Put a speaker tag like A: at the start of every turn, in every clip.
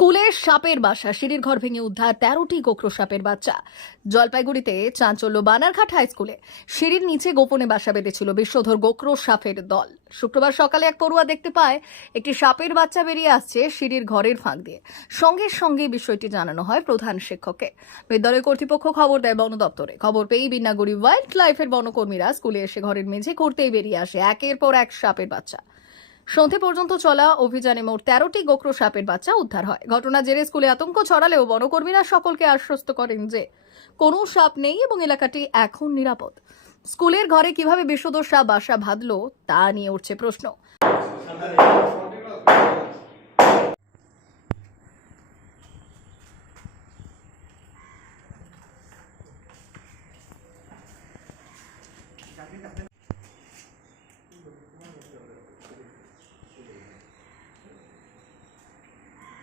A: স্কুলে সাপের বাসা, সিঁড়ির ঘর ভেঙে উদ্ধার তেরোটি গোখরো সাপের বাচ্চা। জলপাইগুড়িতে চাঞ্চল্য বানারঘাট হাই স্কুলে। সিঁড়ির নিচে গোপনে বাসা বেঁধেছিল বিশ্বধর গোখরো সাপের দল। শুক্রবার সকালে এক পড়ুয়া দেখতে পায়, একটি সাপের বাচ্চা বেরিয়ে আসছে সিঁড়ির ঘরের ফাঁক দিয়ে। সঙ্গে সঙ্গে বিষয়টি জানানো হয় প্রধান শিক্ষককে। বিদ্যালয় কর্তৃপক্ষ খবর দেয় বন দপ্তরে। খবর পেয়েই বিন্নাগুড়ি ওয়াইল্ড লাইফের বনকর্মীরা স্কুলে এসে ঘরের মেঝে করতেই বেরিয়ে আসে একের পর এক সাপের বাচ্চা। সন্ধে পর্যন্ত চলা অভিযানে মোট তেরোটি গোখরো সাপের বাচ্চা উদ্ধার হয়। ঘটনা জেরে স্কুলে আতঙ্ক ছড়ালেও বনকর্মীরা সকলকে আশ্বস্ত করেন যে, কোনো সাপ নেই এবং এলাকাটি এখন নিরাপদ। স্কুলের ঘরে কীভাবে বিষধর সাপ বাসা বাঁধল তা নিয়ে উঠছে প্রশ্ন।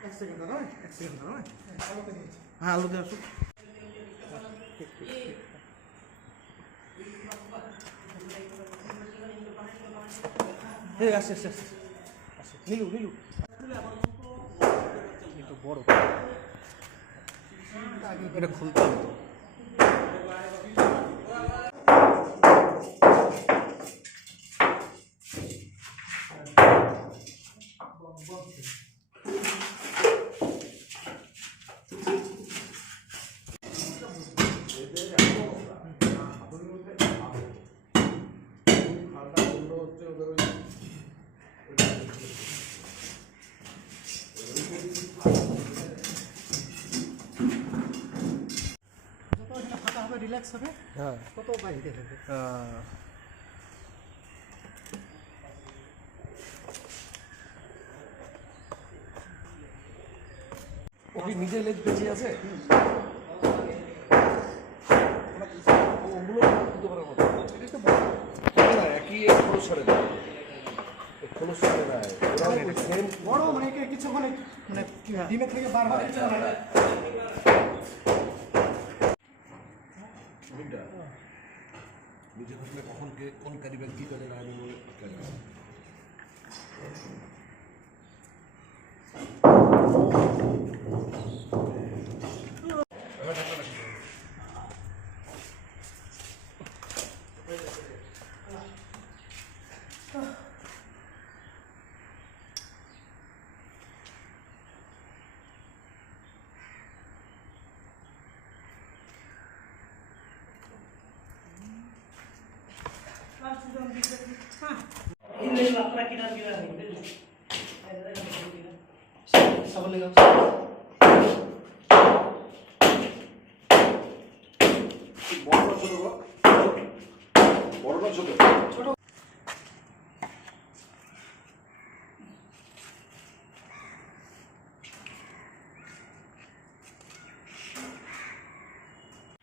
B: এক সেকেন্ড দাঁড়াবে এক সেকেন্ড হ্যাঁ আলুতে আসুক এই আসছে আসছে আসছে আসছে নীলু নীলু একটু বড় এটা খুলতে তো। রিল্যাক্স হবে?
C: হ্যাঁ।
B: তত বাড়িতে
C: আহ, ও কি নিজের লেজ আছে? ওগুলো খুলতে পারার মতো
B: বড়।
C: একই সেম
B: মানে কিছুক্ষণ মানে ডিমের থেকে বার হয়
C: থাকলে কখন কে কোন কারিবেন কি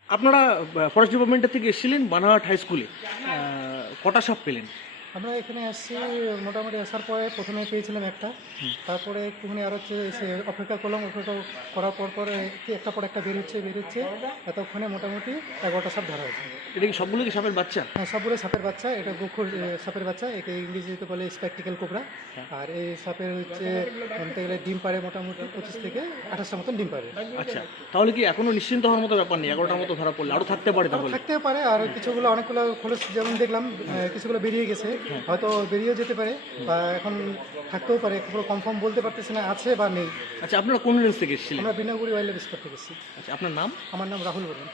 D: আপনারা ফরেস্ট ডিপার্টমেন্টের থেকে এসেছিলেন বানাহাট হাই স্কুলে কটা সাপ পেলেন?
B: আমরা এখানে আসছি মোটামুটি আসার পরে প্রথমে পেয়েছিলাম একটা। তারপরে একটুখানি আর হচ্ছে অপেক্ষা করলাম অপেক্ষা করার পর পরে একটা পর একটা বেরোচ্ছে বেরোচ্ছে। এতক্ষণে মোটামুটি এগারোটা সাপ ধরা হয়েছে।
D: এটা কি সবগুলো কি সাপের বাচ্চা?
B: হ্যাঁ সবগুলো সাপের বাচ্চা। এটা গোখর সাপের বাচ্চা। একে ইংরেজিতে বলে স্প্যাকটিক্যাল কোবরা আর এই সাপের হচ্ছে বলতে গেলে ডিম পারে মোটামুটি পঁচিশ থেকে আঠাশটা মতন ডিম পারে
D: আচ্ছা তাহলে কি এখনও নিশ্চিন্ত হওয়ার মতো ব্যাপার নেই? এগারোটার মতো ধরা পড়লে। আরও থাকতে পারে তাহলে।
B: থাকতে পারে। আর কিছুগুলো অনেকগুলো খোলস যেমন দেখলাম কিছুগুলো বেরিয়ে গেছে। হয়তো বেরিয়েও যেতে পারে বা এখন থাকতেও পারে পুরো কনফার্ম বলতে পারতেছে না আছে বা নেই।
D: আচ্ছা আপনারা কোন রেঞ্জ থেকে এসেছিলেন?
B: আমরা বিনাগুড়ি ওয়াইল্ড লাইফ স্পট থেকে এসেছি।
D: আচ্ছা আপনার নাম?
B: আমার নাম রাহুল বর্মন।